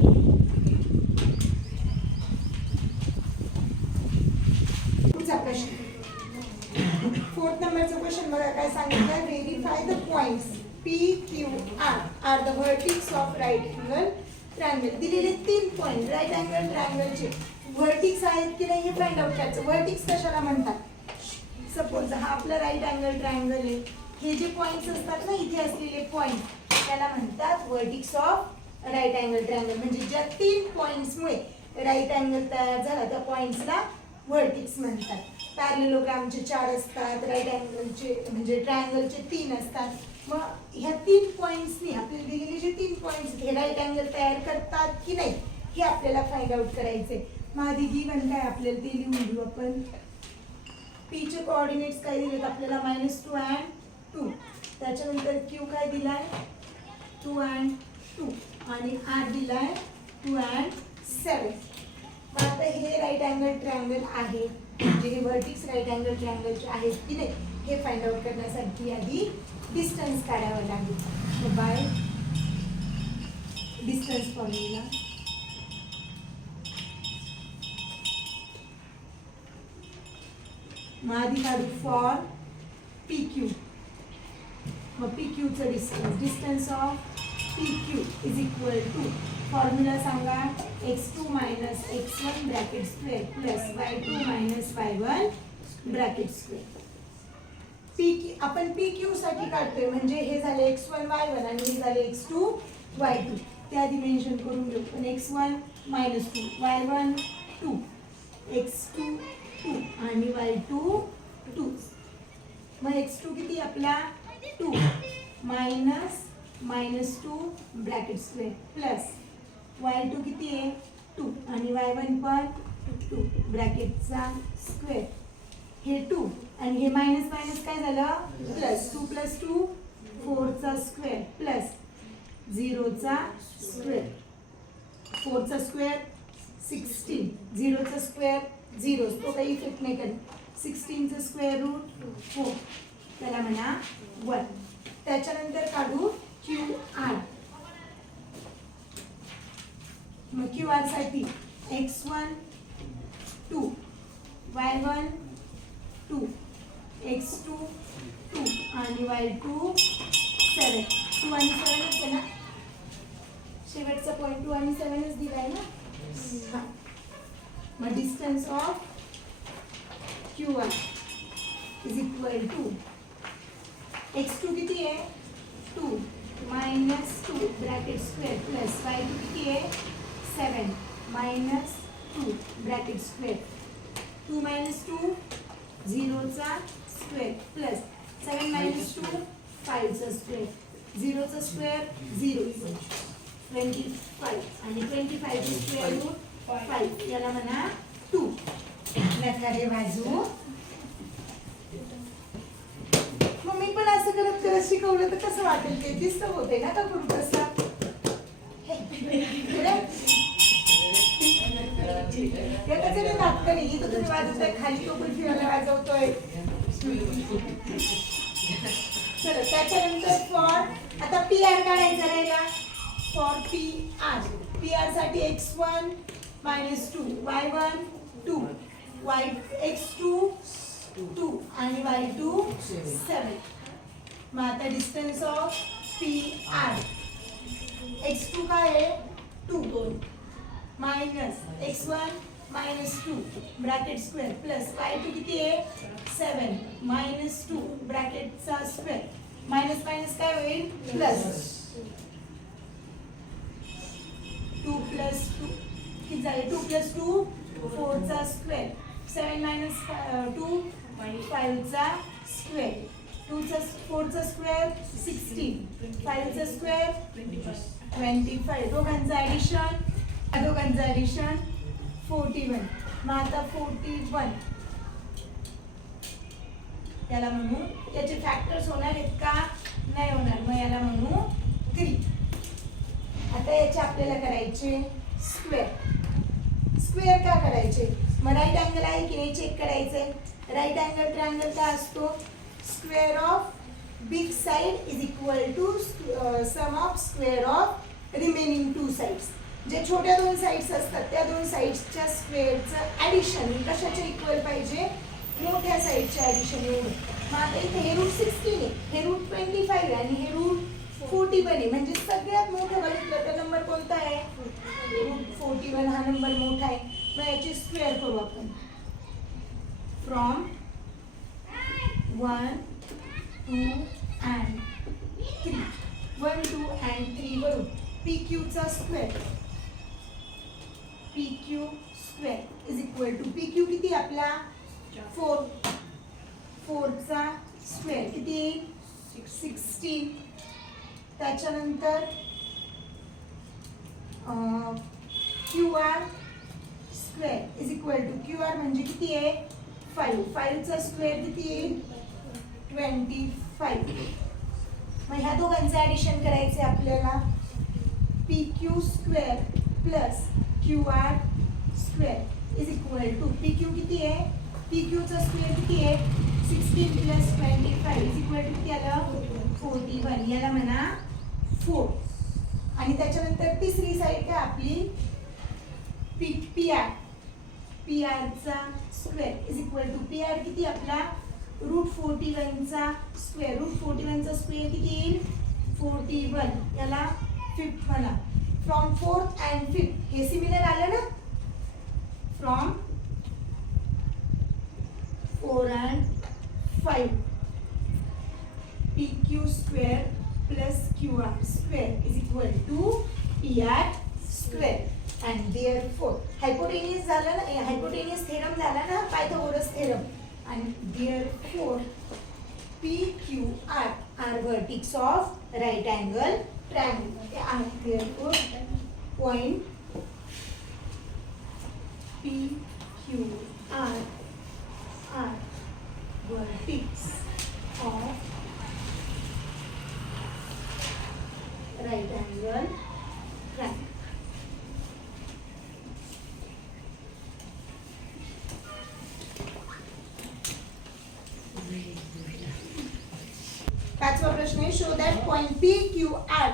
फोर्थ नंबरचा क्वेश्चन बघा काय सांगितलं. Verify the points P, Q, R are the vertices of right angle triangle. दिलेले 3 पॉइंट राईट अँगल ट्रायंगलचे व्हर्टिक्स आहेत की नाही हे फाइंड आउट करायचं. व्हर्टिक्स कशाला म्हणतात. सपोज हा आपला राईट अँगल ट्रायंगल आहे. हे जे पॉइंट्स असतात ना इथे असलेले पॉइंट त्याला म्हणतात व्हर्टिक्स ऑफ राईट अँगल ट्रायंगल. म्हणजे ज्या 3 पॉइंट्समुळे राईट अँगल तयार झाला त्या पॉइंट्सला व्हर्टिक्स म्हणतात. पॅरलेलोग्रामचे 4 असतात, राईट अँगलचे म्हणजे ट्रायंगलचे 3 असतात. मग ह्या 3 पॉईंट्सनी आपल्याला दिलेले जे 3 पॉईंट्स हे राईट अँगल तयार करतात की नाही हे आपल्याला फाइंड आउट करायचंय. मग आधी गिवन काय आपल्याला ते लिहून घेऊ आपण. पी चे कोऑर्डिनेट्स काय दिलेत आपल्याला -2 and 2. त्याच्यानंतर क्यू काय दिलाय 2 and 2 आणि आर दिलाय 2 and 7. मग आता हे राईट अँगल ट्रायंगल आहे म्हणजे हे व्हर्टिक्स राईट अँगल ट्रायंगलचे आहेत की नाही हे फाइंड आउट करण्यासाठी आधी डिस्टन्स काढावं लागेल. बाय डिस्टन्स फॉर्म्युला मग आधी काढू फॉर पी क्यू. मग पी क्यूचं distance of P Q is equal to formula सांगा x2 minus x1 bracket square plus y2 minus y1 bracket square. आपण पी क्यू साठी काढतोय म्हणजे हे झाले x1 y1 आणि हे झाले x2 y2. ते आधी मेन्शन करून घेऊ. पण x1 मायनस 2 y1 2 x2 2 आणि y2 2. मग x2 किती आपला 2 minus 2 bracket square plus y2 किती आहे 2 आणि y1 पण 2 ब्रॅकेटचा स्क्वेअर. हे 2 आणि हे मायनस मायनस काय झालं प्लस 2 प्लस 2 4 चा स्क्वेअर प्लस 0 चा स्क्वेअर. 4 चा स्क्वेअर 16 0 चा स्क्वेअर 0 तो काही इफेक्ट नाही करत. 16 चा स्क्वेअर रूट 4 त्याला म्हणा 1. त्याच्यानंतर काढू क्यू आर. मग क्यू आर साठी x1 2 y1 2 x2 2 आणि y2 7. 2 आणि 7 असते ना शेवटचा पॉईंट 2 आणि 7च दिलाय ना. मग distance of Q R is equal to x2 किती आहे 2 minus 2 bracket square plus y2 किती आहे 7 मायनस 2 ब्रॅकेट स्क्वेअर. 2 मायनस 2 0 चा स्क्वेअर प्लस 7 मायनस 2 5 चा स्क्वेअर. 0 चा स्क्वेअर 0 25 आणि 25 चा स्क्वेअर रूट 5 याला म्हणा 2. नकारे बाजू. मग मी पण असं करत करत शिकवलं तर कसं वाटेल ते दिसतं होते ना का करू कसा. तुम्ही वाजवताय खाली तो पण फिरायला वाजवतोय. चला त्याच्यानंतर फॉर आता पी आर काढायचा राहिला. फॉर पी आर साठी x1 मायनस 2 y1 2 x2 2 आणि y2 7. मग आता distance of P R x2 काय आहे 2 minus x1 minus 2 bracket square plus y2 किती आहे 7 मायनस 2 ब्रॅकेटचा स्क्वेअर. मायनस मायनस काय होईल प्लस 2 प्लस 2 किती झाले 2 प्लस 2 4 चा स्क्वेअर. 7 मायनस 2 5 चा स्क्वेअर. 2 चा 4 चा स्क्वेअर 16 5 चा स्क्वेअर 25. दोघांचं ॲडिशन 41. मग आता 41 याला म्हणू याचे फॅक्टर्स होणार आहेत का नाही होणार. मग याला म्हणू 3. आता याचे आपल्याला करायचे स्क्वेअर का करायचे. मग राईट अँगल आहे की नाही चेक करायचंय. राईट अँगल ट्रायंगल काय असतो square of big side is equal to sum of square of remaining 2 sides. जे छोट्या 2 साइड्स असतात त्या 2 साइड्सच्या स्क्वेअरचं ॲडिशन कशाच्या इक्वल पाहिजे मोठ्या साइडच्या ॲडिशन एवढं. मग आता इथे हे रूट 16 आहे हे रूट 25 आहे आणि हे रूट 40 पण आहे म्हणजे सगळ्यात मोठं बघितलं तर नंबर कोणता आहे रूट 41 हा नंबर मोठा आहे. मग याची स्क्वेअर करू आपण फ्रॉम 1 2 and 3 1 2 and 3 वरून पी क्यूचा square P Q square is equal to P Q किती आपला 4 4चा स्क्वेअर किती येईल 16. त्याच्यानंतर QR square is equal to QR म्हणजे किती आहे 5. 5चा स्क्वेअर किती येईल 25. मग ह्या दोघांचं ॲडिशन करायचं आहे आपल्याला. PQ square plus QR square is equal to PQ किती आहे PQचा स्क्वेअर किती आहे 16 प्लस 25 इज इक्वल टू किती आलं 41. याला म्हणा 4. आणि त्याच्यानंतर तिसरी साईड काय आपली PRचा square is equal to PR किती आपला √41चा स्क्वेअर. √41चा स्क्वेअर किती येईल 41. याला 5th म्हणा. फ्रॉम 4th अँड 5th हे सिमिलर आलं ना. From 4 and 5 PQ square plus QR square is equal to PR square. and therefore hypotenuse झालं ना hypotenuse theorem झाला ना Pythagoras theorem. and therefore PQR are vertex of right angle triangle. and therefore point PQR are vertex of right angle triangle. पाचवा प्रश्न आहे show that point PQR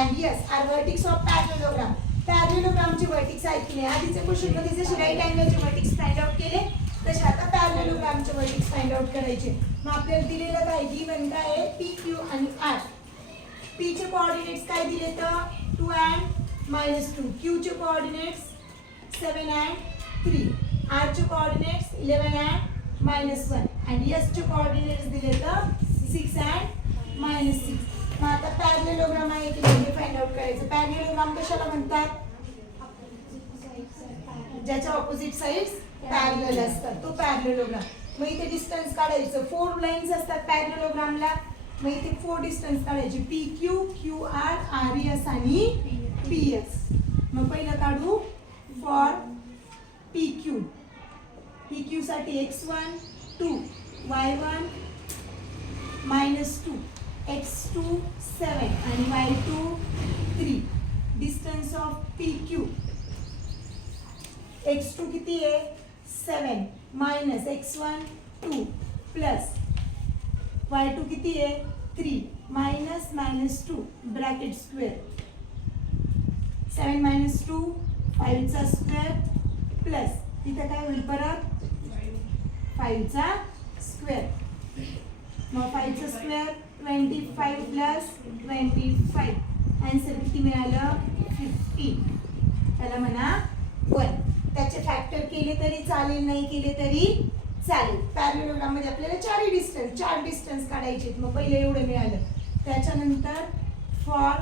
and yes are vertex of parallelogram. पॅरलेलोग्रामचे vertex आहेत की नाही. आधीच्या question मध्ये जसे राईट अँगलचे वर्टेक्स फाइंड आउट केले तसे आता पॅरलेलोग्रामचे वर्टेक्स फाइंड आउट करायचे. मग आपल्याला दिलेलं काय गिवन काय आहे PQ आणि R. P चे कोऑर्डिनेट्स काय दिले तर 2 and -2. Q चे कोऑर्डिनेट्स 7 and 3. R चे कोऑर्डिनेट्स 11 and -1 and S चे कोऑर्डिनेट्स दिले तर 6 and -6. मग आता पॅरलेलोग्राम आहे की नाही हे फाइंड आउट करायचं. पॅरलेलोग्राम कशाला म्हणतात ज्याच्या ऑपोजिट साइड्स पॅरलल असतात तो पॅरलेलोग्राम. मग इथे डिस्टन्स काढायचं. 4 लाईन्स असतात पॅरलेलोग्रामला. मग इथे 4 डिस्टन्स काढायचे PQ QR RS आणि PS. मग पहिलं काढू फॉर PQ साठी x1 2 y1 -2 x2 7 आणि y2 3. Distance of PQ x2 किती आहे 7 मायनस x1 2 प्लस y2 किती आहे 3 मायनस -2 ब्रॅकेट स्क्वेअर. 7 - 2 5चा स्क्वेअर प्लस तिथे काय होईल परत 5चा स्क्वेअर. मग 5चा स्क्वेअर 25 प्लस 25. आन्सर किती मिळालं 50. त्याला म्हणा 1. त्याचे फॅक्टर केले तरी चालेल नाही केले तरी चालेल. पॅरलेलोग्राम मध्ये आपल्याला 4 डिस्टन्स काढायचे. मग पहिले एवढं मिळालं. त्याच्यानंतर फॉर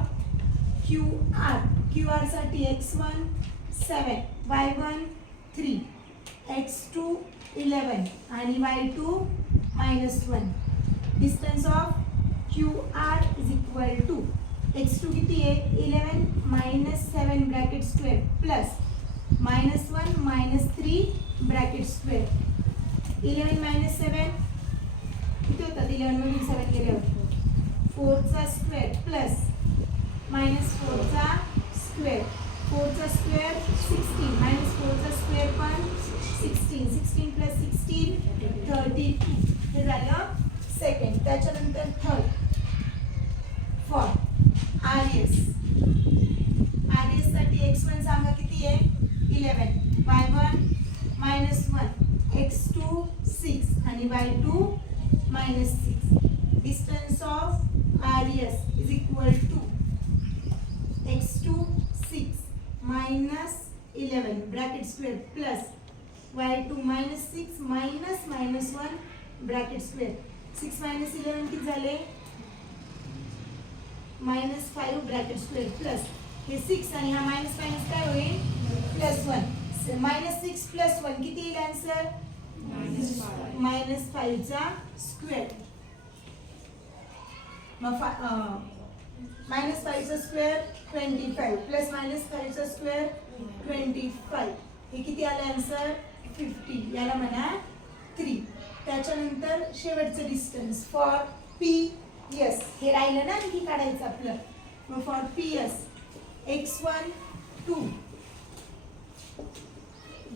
QR साठी x1 7 y1 3 x2 11 आणि y2 -1. Distance of QR is equal to x2 किती आहे 11 - 7 bracket square plus -1 -3 bracket square. 11 - 7 किती होतात 11 मधून 7 गेल्यावर 4चा स्क्वेअर प्लस -4चा स्क्वेअर. 4चा स्क्वेअर 16 -4चा स्क्वेअर पण 16. 16 प्लस 16 32. हे झालं सेकंड. त्याच्यानंतर थर्ड फॉर RS साठी x1 सांगा किती आहे 11 y1 -1 x2 6 आणि y2 -6. Distance of RS is equal to x2 6 -11 bracket square plus y2 -6 -1 bracket square. 6 - 11 किती झाले -5 ब्रॅकेट स्क्वेअर प्लस हे 6 आणि हा मायनस काय होईल +1. -6 + 1 किती येईल आन्सर -5चा स्क्वेअर. मग -5चा स्क्वेअर 25 प्लस -5चा स्क्वेअर 25. हे किती आलं आन्सर 50. याला म्हणा 3. त्याच्यानंतर शेवटचं डिस्टन्स फॉर पी एस. हे राहिलं ना आणखी काढायचं आपलं. मग for P S x1 2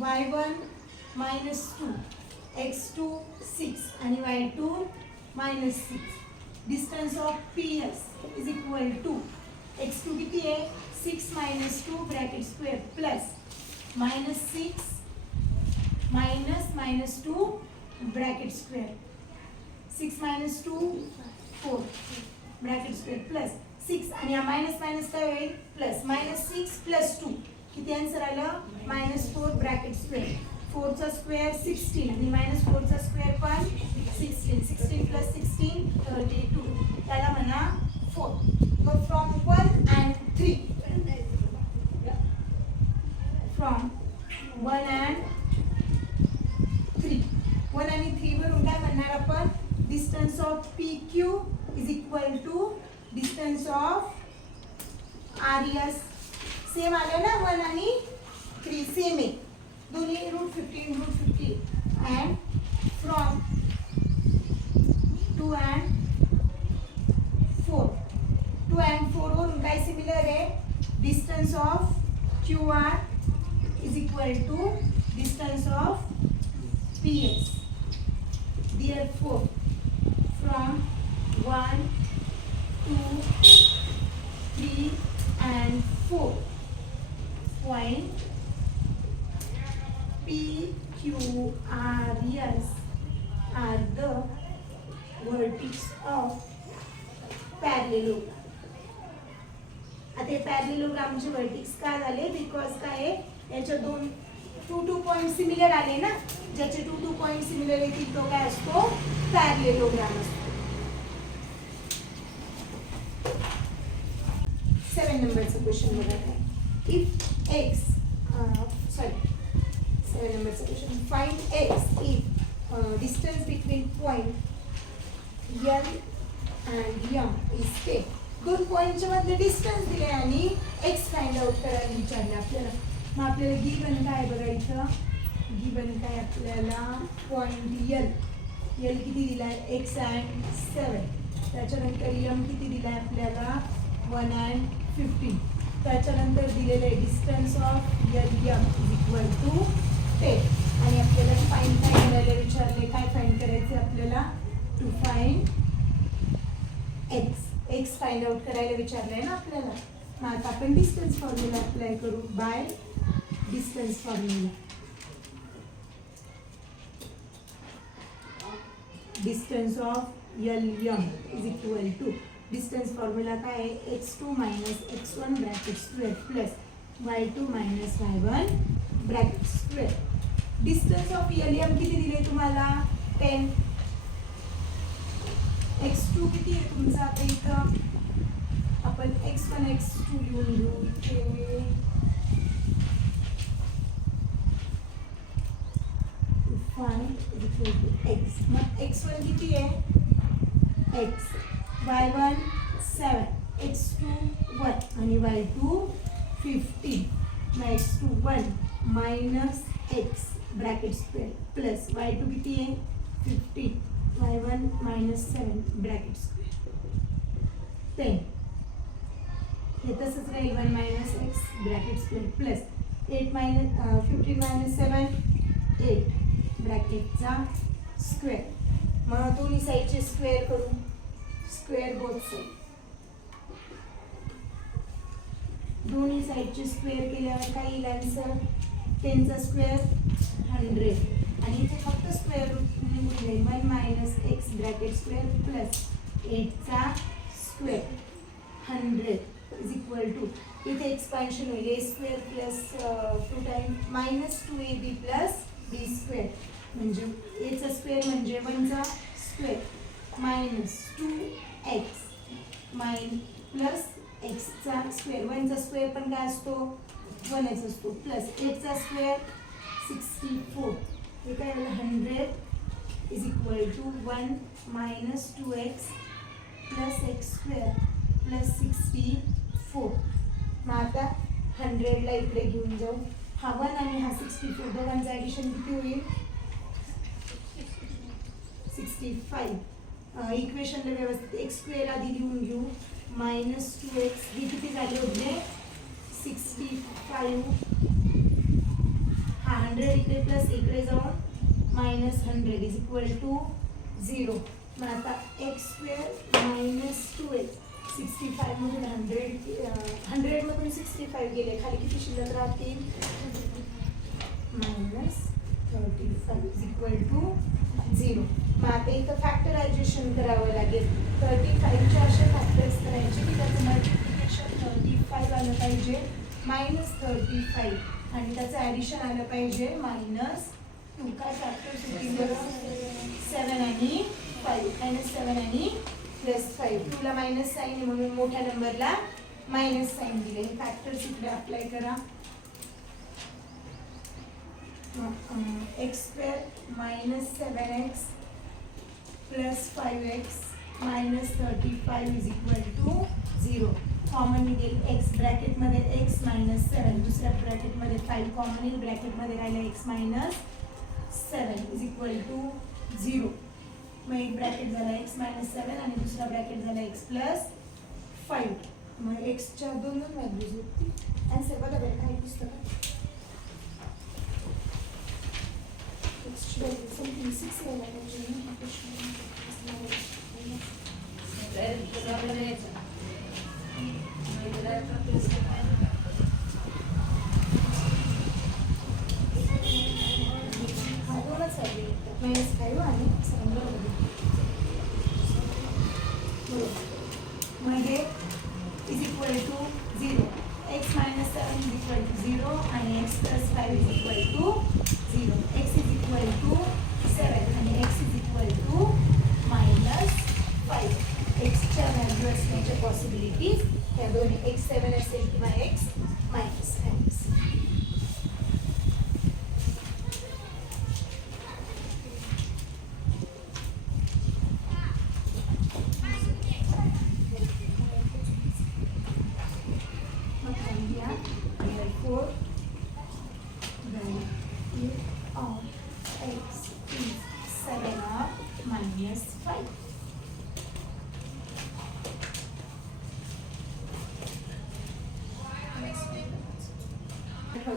y1 -2 x2 6 आणि y2 -6. Distance of P S is equal to x2 किती आहे 6 -2 bracket square plus -6 -2 bracket square 6 -2 4 bracket square plus 6 आणि हा मायनस मायनस काय होईल प्लस -6 + 2 किती आन्सर आलं -4 ब्रॅकेट स्क्वेअर. 4चा स्क्वेअर 16 आणि -4चा स्क्वेअर पण 16. 16 + 16 32. त्याला म्हणा 4. मग फ्रॉम 1 and 3 फ्रॉम 1 and 3 1 आणि 3 वरून काय म्हणणार आपण distance of P Q is equal to distance of R S. Same आलं ना 1 आणि 3 सेम आहे दोन्ही √50 √50. अँड फ्रॉम 2 and 4 2 and 4 वरून काय सिमिलर आहे distance of Q R is equal to distance of P S. Therefore, from 1, 2, 3 and 4 point P, Q, R, S are the vertex of parallelogram. आता हे पॅरलेलोग्रामचे वर्टिक्स काय झाले because काय आहे याच्या 2 पॉइंट सिमिलर आले ना. ज्याचे 2 पॉइंट सिमिलर येतील तो काय असतो पॅरलेलोग्राम असतो. 7 नंबरचा क्वेश्चन बघा काय. इफ एक्स 7 नंबरचा question find x if distance between point L and M is K. 2 पॉइंटच्या मध्ये डिस्टन्स दिले आणि एक्स फाइंड आउट करायला विचारले आपल्याला. मग आपल्याला गिवन काय बघायचं गिवन काय आपल्याला पॉइंट एल किती दिलाय x and 7. त्याच्यानंतर एम किती दिलाय आपल्याला 1 and 15. त्याच्यानंतर दिलेलं आहे distance of L M is equal to 10. आणि आपल्याला फाइंड काय करायला विचारले काय फाइंड करायचं आपल्याला to find X find out करायला विचारलंय ना आपल्याला. मग आता आपण डिस्टन्स फॉर्म्युला अप्लाय करू by distance formula. Distance of L M is equal to distance formula काय आहे x2 - x1 bracket square plus y2 - y1 bracket square. Distance of L M किती दिले तुम्हाला 10. x2 किती आहे तुमचा आता इथं आपण x1 x2 लिहून घेऊ इथे x. मग x1 किती आहे x y1 7 x2 1 आणि y2 15. मग x2 1 minus x bracket square plus y2 किती आहे 15 y1 -7 ब्रॅकेट स्क्वेअर 10. हे तसंच राहील 1 - x ब्रॅकेट स्क्वेअर प्लस 15 - 7 8 ब्रॅकेटचा स्क्वेअर. मग दोन्ही साईडचे स्क्वेअर करू स्क्वेअर बोथ साईड. दोन्ही साईडचे स्क्वेअर केल्यावर काय येईल आन्सर 10चा स्क्वेअर 100 आणि इथे फक्त स्क्वेअर रूट निघून जाईल 1 - x ब्रॅकेट स्क्वेअर प्लस 8चा स्क्वेअर 100 इज इक्वल टू इथे एक्सपान्शन होईल a square plus 2 time -2ab plus b square म्हणजे एचा स्क्वेअर म्हणजे 1चा स्क्वेअर -2x प्लस एक्सचा स्क्वेअर 1चा स्क्वेअर पण काय असतो 1च असतो प्लस 8चा स्क्वेअर 64 हे काय झालं 100 is equal to 1 minus 2x plus X square plus 64. मग आता 100ला इकडे घेऊन जाऊ. हा 1 आणि हा 64 दोघांचं ॲडिशन किती होईल 65. इक्वेशनला व्यवस्थित एक्स स्क्वेअर आधी लिहून घेऊ. मायनस 2x हे किती झाले होते 65. हा 100 इकडे प्लस इकडे जाऊन मायनस 100 इज इक्वल टू 0. मग आता एक्स स्क्वेअर मायनस 2x 65 मधून 100 मधून 65 गेले खाली किती शिल्लक राहतील मायनस 35 इज इक्वल टू 0. मग आता इथं फॅक्टरायझेशन करावं लागेल. 35चे असे फॅक्टर्स करायचे की त्याचं मल्टिप्लिकेशन 35 आलं पाहिजे मायनस 35 आणि त्याचं ॲडिशन आलं पाहिजे मायनस 2. काय फॅक्टर्स होतील बरं 7 आणि 5 मायनस 7 आणि प्लस 5. 2ला मायनस साईन आहे म्हणून मोठ्या नंबरला मायनस साईन दिले. हे फॅक्टर्स इकडे अप्लाय करा. X square minus 7x plus 5x minus 35 is equal to 0. Common निघेल एक्स ब्रॅकेटमध्ये एक्स मायनस 7 दुसऱ्या ब्रॅकेटमध्ये 5 कॉमन येईल ब्रॅकेटमध्ये राहिलं X minus 7 is equal to 0. मग एक ब्रॅकेट झाला एक्स मायनस 7 आणि दुसरा ब्रॅकेट झाला एक्स प्लस 5. मग एक्सच्या दोन व्हॅल्यूज होती. आन्सर बघा बरं काही पुस्तकात समथिंग 6 यायला पाहिजे. हा दोनच आहे मायनस 5 आणि 7 बरोबर. मग हे is equal to 0. X minus 7 is equal to 0 आणि X plus 5 is equal to 0. X is equal to 7 आणि X is equal to minus 5. एक्सच्या व्हॅल्यू असण्याच्या पॉसिबिलिटीज त्या दोन्ही एक्स 7 असेल किंवा एक्स मायनस 5 असेल.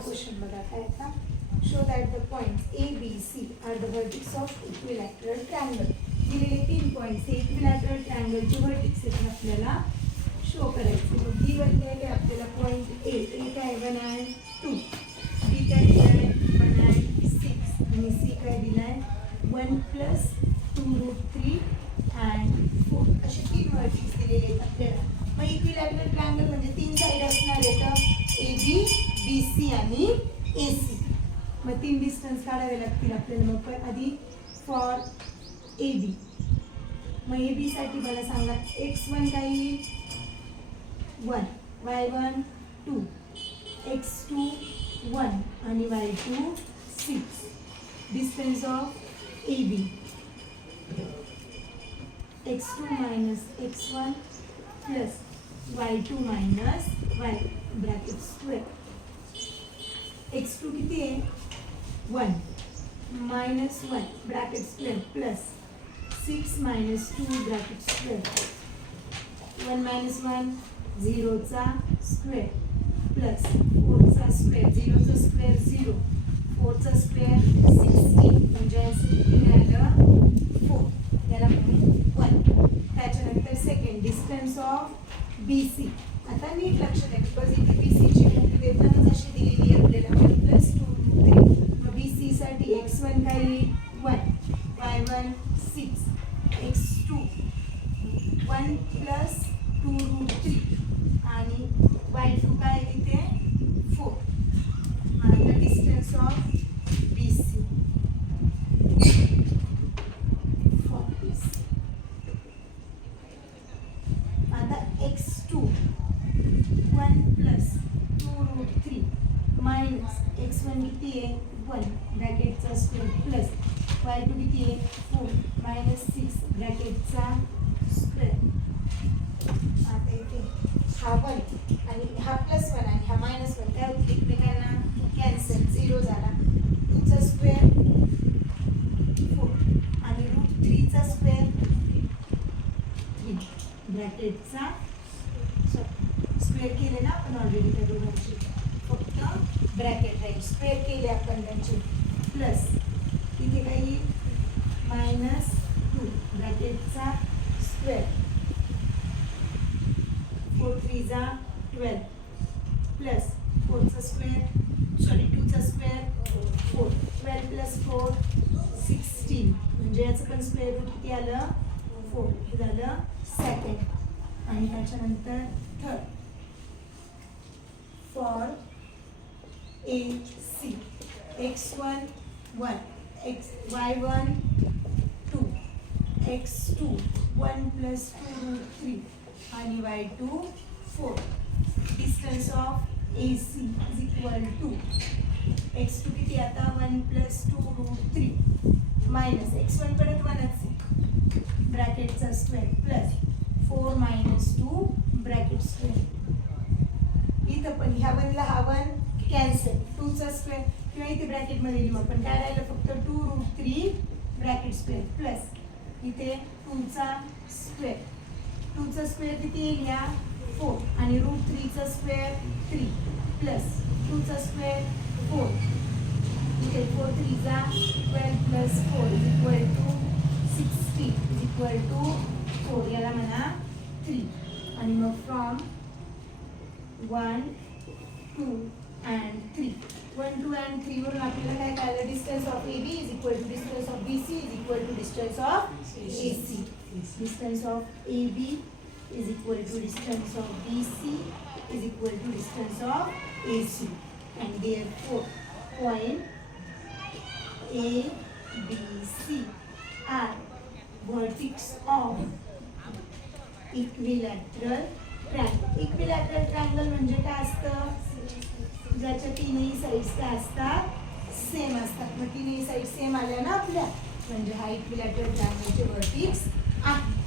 Question बघा काय आता. Show that the points A, B, C are the vertex of equilateral triangle. दिलेले 3 पॉइंट्स इक्विलॅटरल ट्रायंगलचे व्हर्टेक्स आहेत आपल्याला शो करायचे. मग गिवन दिलेले आपल्याला पॉइंट ए काय 1 and 2, बी काय दिलाय 1 and 6 आणि सी काय दिलाय 1 प्लस 2√3 and 4 असे 3 व्हर्टेक्स दिलेले आहेत आपल्याला. मग इक्विलॅटरल ट्रायंगल म्हणजे 3 साइड असणार आहेत ए बी बी सी आणि ए सी. मग 3 डिस्टन्स काढावे लागतील आपल्याला. मग आधी फॉर ए बी. मग ए बी साठी मला सांगा x1 काय येईल 1 y1 2 x2 1 आणि y2 6. Distance of A B x2 minus x1 plus y2 minus y bracket square. x2 किती आहे 1 minus 1 bracket square plus 6 minus 2 bracket square. 1 minus 1 झिरोचा स्क्वेअर प्लस 4चा स्क्वेअर. 0चा स्क्वेअर 0 4चा स्क्वेअर 16 म्हणजे आन्सर किती मिळालं 4. याला म्हणून 1. त्याच्यानंतर second distance of B C. आता नीट लक्ष द्या बिकॉज इथे बी सीची व्हॅल्यू देतानाच अशी दिलेली आहे आपल्याला 1 प्लस 2√3. मग बी सी साठी x1 काय येईल 1 y1 6 x2 1 प्लस 2√3 आणि y2 काय तिथे 4. आता डिस्टन्स ऑफ बी सी 40. आता x2 1 प्लस 2√3 मायनस x1 किती आहे 1 1 ब्रॅकेटचा स्क्वेअर प्लस y2 किती आहे 4 मायनस 6 ब्रॅकेटचा स्क्वेअर. आता इथे हा 1 आणि हा प्लस 1 आणि हा मायनस 1 काय होतील एकमेकांना कॅन्सल 0 झाला. 2 चा स्क्वेअर 4 आणि रूट 3 चा स्क्वेअर 3 ब्रॅकेटचा स्क्वेअर केले ना आपण ऑलरेडी त्या दोघांचे, फक्त ब्रॅकेट राहील. स्क्वेअर केले आपण त्यांचे प्लस इथे काही मायनस 2 ब्रॅकेटचा स्क्वेअर 4 3 जा 12 प्लस 4 चा स्क्वेअर सॉरी 2 चा स्क्वेअर 4 12 प्लस 4 16 म्हणजे याचं पण स्क्वेअर रूट किती आलं 4. हे झालं सेकंड आणि त्याच्यानंतर third. For A C x1 1 y1 2 x2 1 plus 2 root 3 आणि y2 4. Distance of A C is equal to x2 किती आता 1 प्लस 2 रूट 3 मायनस x1 परत 1च ब्रॅकेटचा square plus 4 minus 2 bracket square. इथं पण ह्या 1 ला हा 1 कॅन्सल 2 चा स्क्वेअर किंवा इथे ब्रॅकेटमध्ये लिहू आपण काय राहिलं फक्त 2 रूट 3 ब्रॅकेट स्क्वेअर प्लस इथे 2 चा स्क्वेअर 2 चा स्क्वेअर किती येईल या 4 आणि रूट 3 चा स्क्वेअर 3 प्लस 2 चा स्क्वेअर 4 इथे 4 3 जा 12 plus 4 is equal to 60 is equal to 4 याला म्हणा 3 आणि मग फ्रॉम 1 2 and 3 1 2 and 3 वरून आपल्याला काय कळलं distance of AB is equal to distance of BC is equal to distance of AC. Distance of AB is equal to distance of BC is equal to distance of AC and therefore point A, B, C are vertex of equilateral triangle. Equilateral triangle म्हणजे काय असतं ज्याच्या तीनही sides काय असतात same असतात. मग तीनही साईड सेम आल्या ना आपल्या म्हणजे हा इक्विलॅटरल ट्रायंगलचे वर्टिक्स आहे.